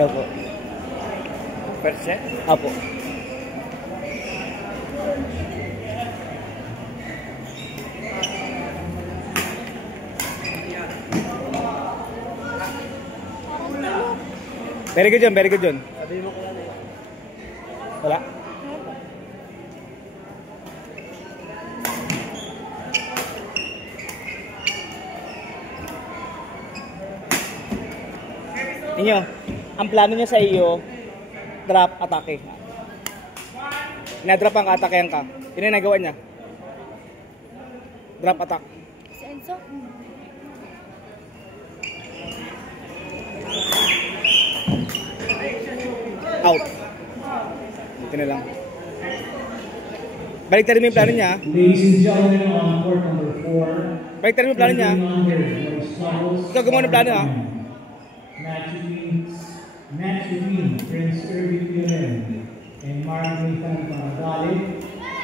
Daw po. Percent? Apo. Very good yun, very good yun. Sabihin mo ko lang. Wala? Inyo, ang plano niya sa iyo, drop, atake. Ina-drop ang atakehan ka. Yun ang nagawa niya. Drop, attack. Si Enzo? Out. Ito na lang. Balik tayo mo yung plano niya. Ladies and gentlemen, on court number 4. Balik tayo mo yung plano niya. Ikaw gumawa ng plano ha. Match between Prince Irving Pionen and Mark Nathan Panagale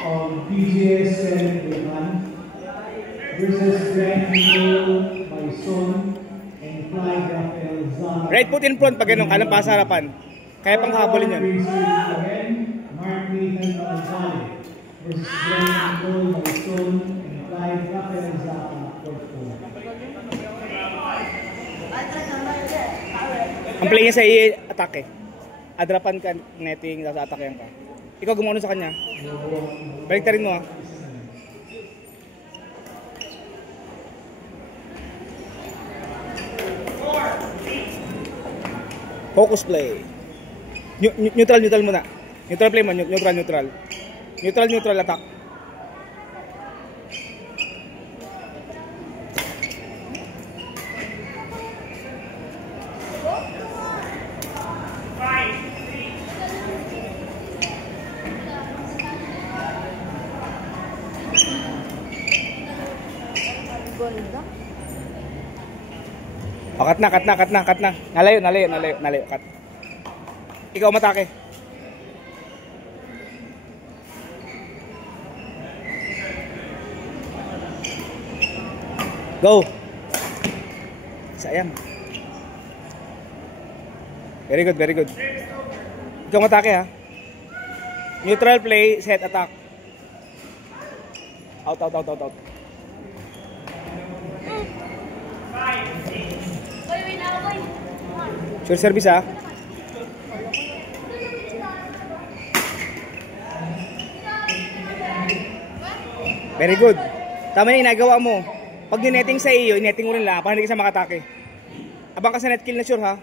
of PGS Bulacan versus Grand Control by Son and Fly Rafael Zana. Right foot in front pag ganun, kalang pa sa harapan. Kaya pang habulin yun. Prince Irving Pionen, Mark Nathan Panagale versus Grand Control by Son and Fly Rafael Zana for 4. Ang play niya sa iyo, atake. Adrapan ka, netting, tapos atakehan ka. Ikaw gumawa sa kanya. Balik ta rin mo ha. Focus play. Neutral muna. Neutral play mo, neutral. Neutral attack. Oh, cut na. Nalayo, cut. Ikaw matake. Go. Sayang. Very good. Ikaw matake ha. Neutral play, set attack. Out. Sure service ha. Very good. Tama na yung nagawa mo. Pag ninetting sa iyo, netting mo rin lang para hindi ka sa makatake. Abang ka sa net kill na sure ha.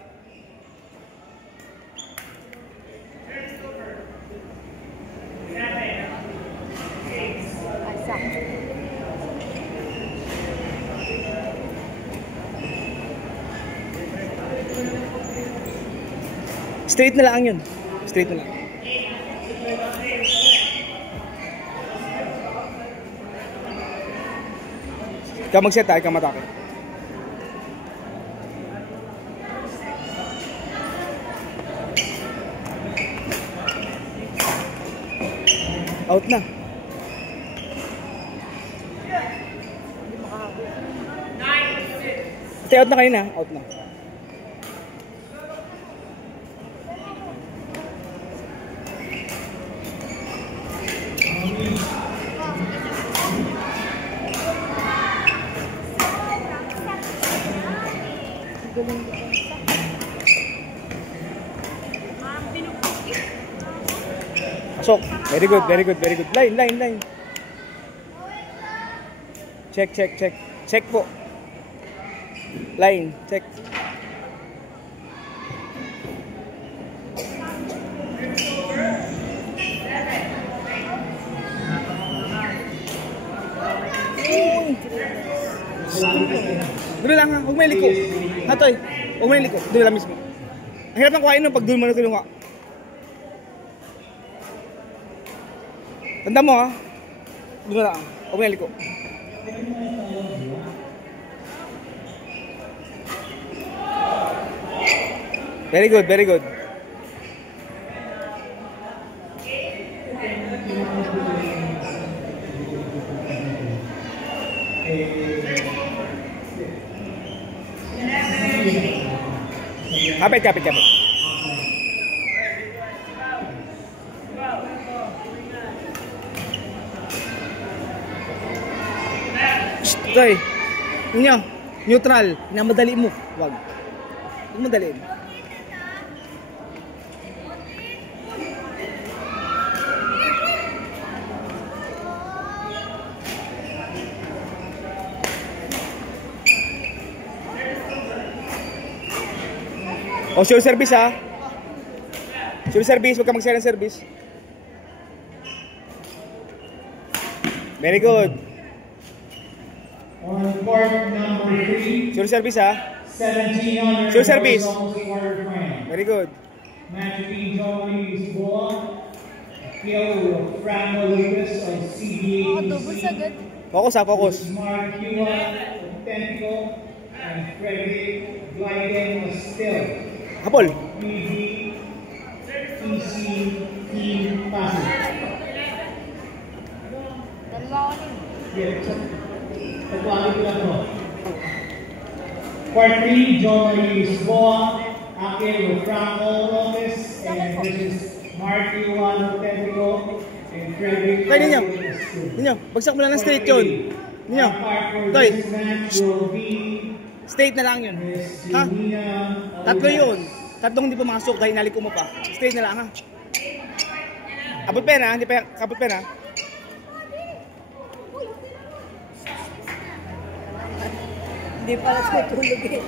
Straight na lang yun. Straight na lang. Ikaw mag-set ha, ikaw matake. Out na. Stay out na kanina, out na. Pasok. Very good. Line. Check. Check po. Line, check. Doon lang ha, huwag may liko. Hatoy, huwag may liko. Doon lang mismo. Ang hirap ng kuhain nun pag doon mo na kinuha. Tanda mo ha. Doon na lang. Huwag may liko. Very good. Kapit. Toy, inyo, neutral, namadali mo. Wag. Huwag madali. O, sure service ha. Sure service, huwag ka mag-share ng service. Very good. On court number 3, Sure service ha. 1700. Sure service. Very Very good. Match between John Lisboa, Akil Franco Lucas of CBA. Focus ha, focus. Mark Yuan of Tentico, and Frederick Blyden of Still. Hapol. EC Team Pasig. Yeah, tagwagi ko lang to. Part 3, John Lisboa, Akil Franco Lopez, and this is Mark Yuan of Tentico, and Frederick Kaya ninyo. Blyden of Still. Ninyo, bagsak mo lang ng straight yun. Ninyo. Toy, straight na lang yun. Ha? Tatlo yun. Tatlong hindi pumasok dahil naliko mo pa. Straight na lang ha. Abot pen ha, hindi pa kabot pen ha. Hindi pala sa tulog eh.